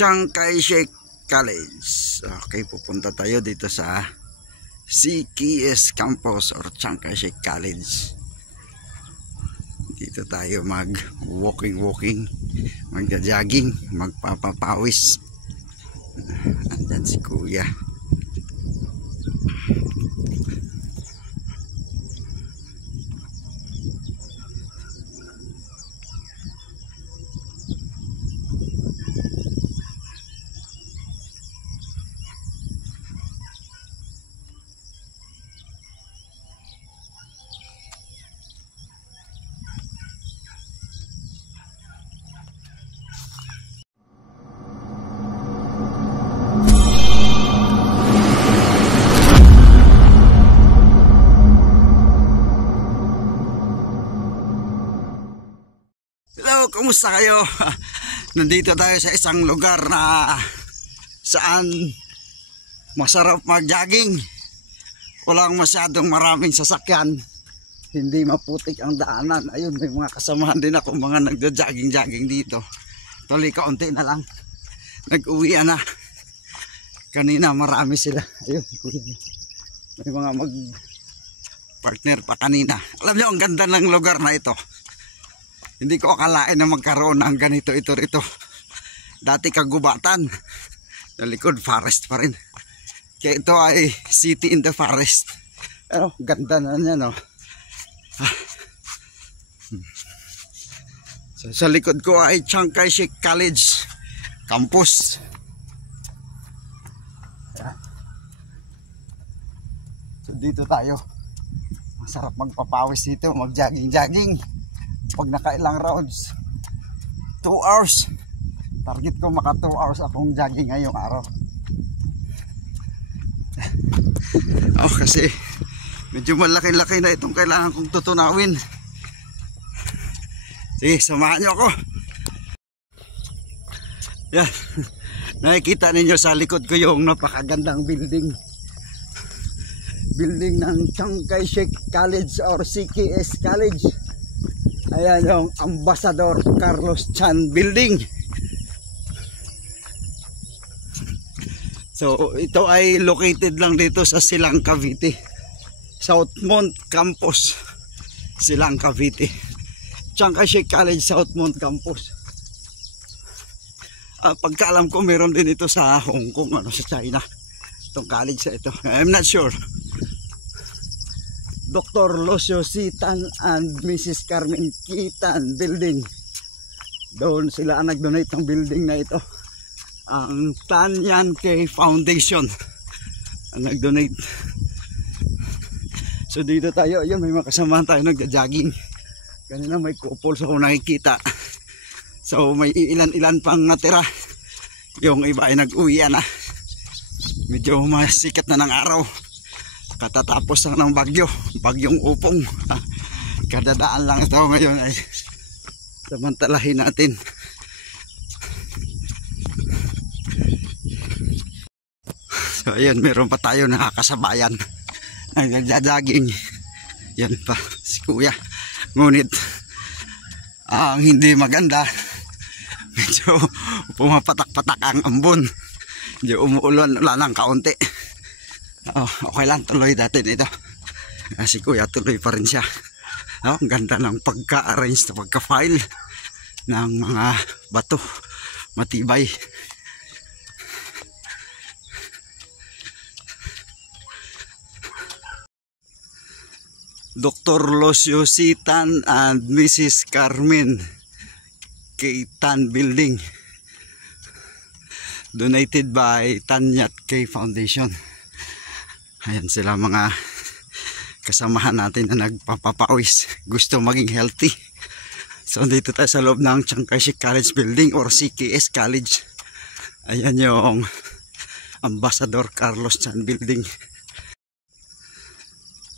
Chiang Kai-shek College. Okay, pupunta tayo dito sa CKS Campus or Chiang Kai-shek College. Dito tayo mag walking, magja-jogging, magpapapawis. Andyan si Kuya. Hello, kumusta kayo? Nandito tayo sa isang lugar na saan masarap mag-jogging. Walang masyadong maraming sasakyan. Hindi maputik ang daanan. Ayun, may mga kasamahan din ako, mga nagja-jogging dito. Tuloy kaunti na lang. Nag-uwi na. Kanina marami sila. Ayun, may mga mag-partner pa kanina. Alam niyo, ang ganda ng lugar na ito. Hindi ko akalain na magkaroon ng ganito ito rito. Dati kagubatan. Sa likod forest pa rin. Kaya ito ay city in the forest. Pero ganda na niya, no. So, sa likod ko ay Chiang Kai-shek College Campus. So dito tayo. Masarap magpapawis dito, mag-jogging. Pag nakailang rounds, 2 hours. Target ko maka 2 hours akong jogging ngayong araw. Kasi medyo malaki-laki na itong kailangan kong tutunawin. Sige, samahan nyo ako. Yan. Nakikita ninyo sa likod ko yung napakagandang building. Building ng Chiang Kai-shek College or CKS College. Ayan yung Ambassador Carlos Chan Building. So ito ay located lang dito sa Silang, Cavite. Southmont Campus, Silang, Cavite. Chiang Kai-shek College, Southmont Campus. Pagkaalam ko meron din ito sa Hong Kong, sa China. Itong college sa ito. I'm not sure. Dr. Lucio C. Tan and Mrs. Carmen Kitan Building. Doon sila ang nag-donate ng building na ito. Ang Tan Yan K Foundation ang nag-donate. So dito tayo, ayun, may makasamahan tayo nag-jogging. Kanina may couples ako nakikita. So may ilan-ilan pang natira. Yung iba ay nag-uwi na. Medyo masikat na ng araw. Katatapos lang ng bagyong Upong. Kadadaan lang ito ngayon ay samantalahin natin. So ayan, meron pa tayo nakakasabayan ay nagja-jogging. Yan pa si Kuya. Ngunit ang hindi maganda, medyo pumapatak-patak ang ambon. Medyo umuulan ng kaunti. Okay lang, tuloy natin ito. Si Kuya tuloy pa rin siya. Ang ganda ng pagka-arrange na pagka-file ng mga bato, matibay. Dr. Lucio C. Tan and Mrs. Carmen Kitan Building, donated by Tan Yan K Foundation. Ayan sila mga kasamahan natin na nagpapapawis, gusto maging healthy. So dito tayo sa loob ng Chiang Kai-shek College Building or CKS College. Ayan yung Ambassador Carlos Chan Building.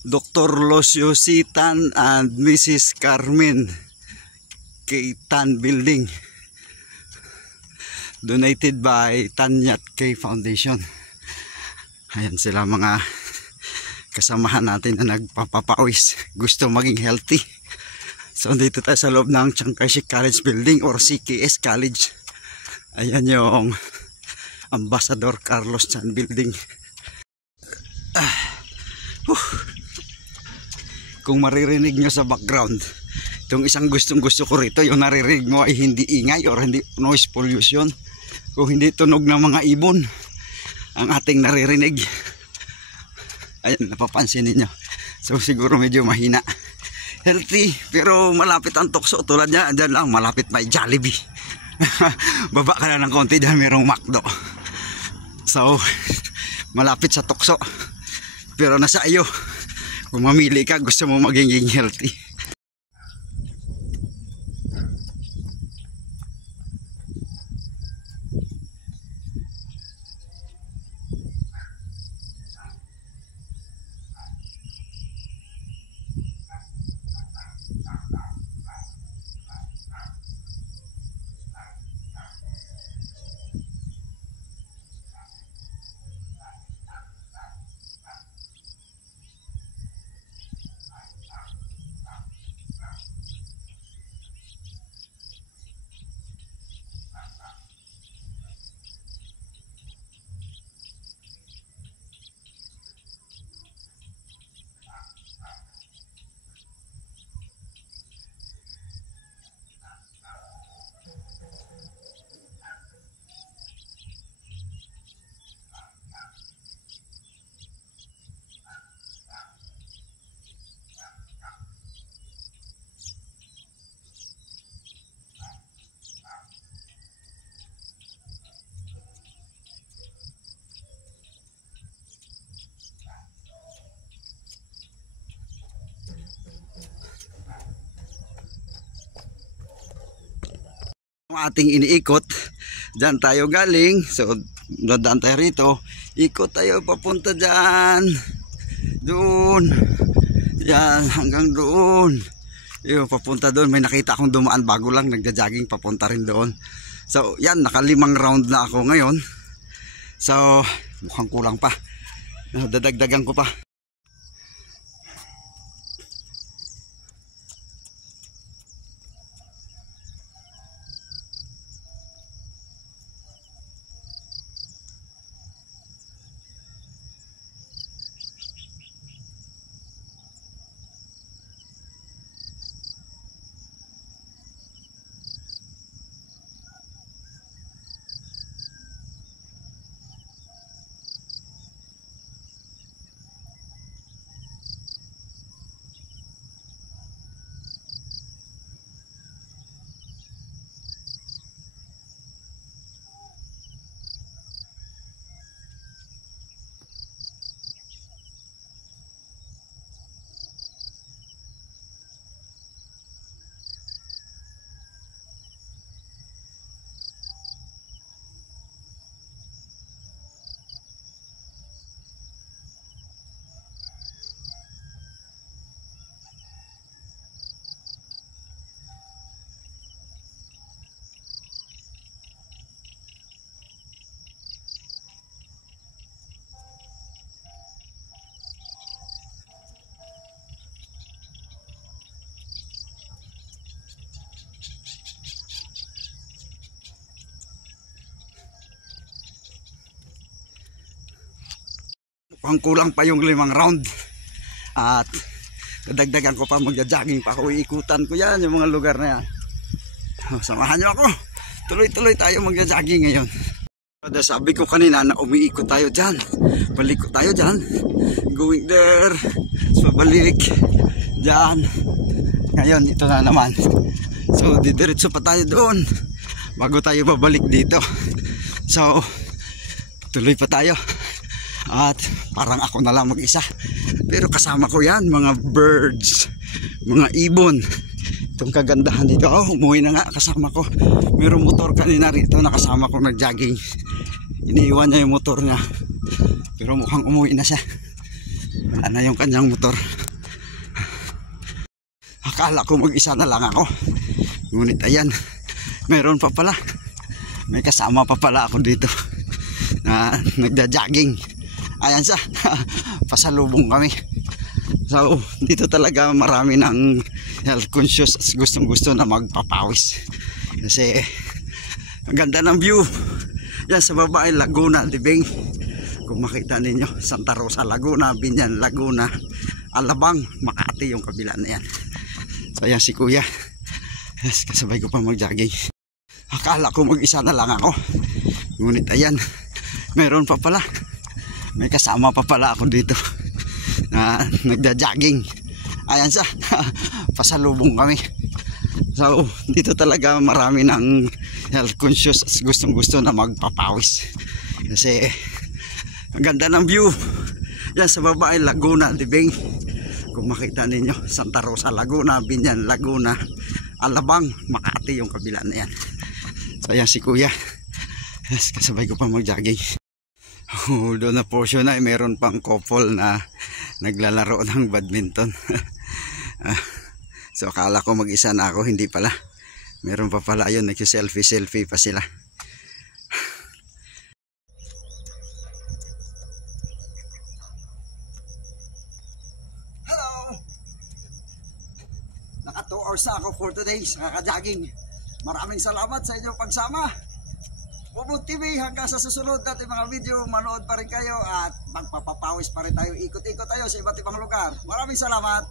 Dr. Lucio C. Tan and Mrs. Carmen Kitan Building, donated by Tan Yan K Foundation. Ayan sila mga kasamahan natin na nagpapapawis, gusto maging healthy. So dito tayo sa loob ng Chiang Kai-shek College Building or CKS College. Ayan yung Ambassador Carlos Chan Building. Kung maririnig nyo sa background, itong isang gustong gusto ko rito, yung naririnig mo ay hindi ingay or hindi noise pollution, kung hindi tunog ng mga ibon ang ating naririnig. Ayan, napapansin ninyo. So siguro medyo mahina. Healthy, pero malapit ang tukso. Tulad niya, dyan lang, malapit may Jollibee. Baba ka na ng konti, dyan mayroong McDo. So, malapit sa tukso. Pero nasa iyo. Kung mamili ka, gusto mo maging healthy. Ating iniikot, dyan tayo galing, so dadaan tayo rito, ikot tayo papunta dyan, doon, yan hanggang doon, yung papunta doon. May nakita akong dumaan bago lang, nagja-jogging papunta rin doon. So yan, naka5 round na ako ngayon. So mukhang kulang pa, dadagdagan ko pa. Mukhang kulang pa yung 5 round. At dadagdagan ko pa, magja-jogging pa ako. Iikutan ko yan, yung mga lugar na yan. Samahan nyo ako. Tuloy-tuloy tayo magja-jogging ngayon. Sabi ko kanina na umiikot tayo dyan. Balik tayo dyan. Going there. So balik. Dyan. Ngayon, ito na naman. So didiretso pa tayo doon bago tayo babalik dito. So tuloy pa tayo. At parang ako na lang mag-isa, pero kasama ko yan, mga birds, mga ibon. Itong kagandahan dito, umuwi na nga kasama ko. Mayroong motor kanina rito na kasama ko nag-jogging. Iniiwan niya yung motor niya, pero mukhang umuwi na siya. Wala na yung kanyang motor. Akala ko mag-isa na lang ako, ngunit ayan, mayroon pa pala, may kasama pa pala ako dito na nagja-jogging. Ayan siya, pasalubong kami. So dito talaga marami ng health conscious, gustong gusto na magpapawis. Kasi Ang ganda ng view. Yan sa baba ay Laguna, Libing. Kung makita ninyo, Santa Rosa, Laguna, Binyan, Laguna, Alabang, Makati yung kabila na yan. So ayan si Kuya. Yes, kasabay ko pa mag-jogging. Akala ko mag-isa na lang ako. Ngunit ayan, meron pa pala. May kasama pa pala ako dito na nagda-jogging. Ayan siya. Pasalubong kami. So dito talaga marami ng health conscious at gustong gusto na magpapawis. Kasi ang ganda ng view. Yan sa baba ay Laguna, Libing. Kung makita ninyo, Santa Rosa, Laguna, Binyan, Laguna, Alabang, Makati yung kabila na yan. So ayan si Kuya. Yes, kasabay ko pa mag-jogging. Doon na portion na meron pang couple na naglalaro ng badminton. So akala ko mag-isa na ako, hindi pala. Meron pa pala yun, nagsi-selfie pa sila. Naka 2 hours na ako for today sa kaka-jogging. Maraming salamat sa inyong pagsama. Bubog TV, hanggang sa susunod natin mga video, manood pa rin kayo at magpapapawis pa rin tayo. Ikot-ikot tayo sa iba't ibang lugar. Maraming salamat.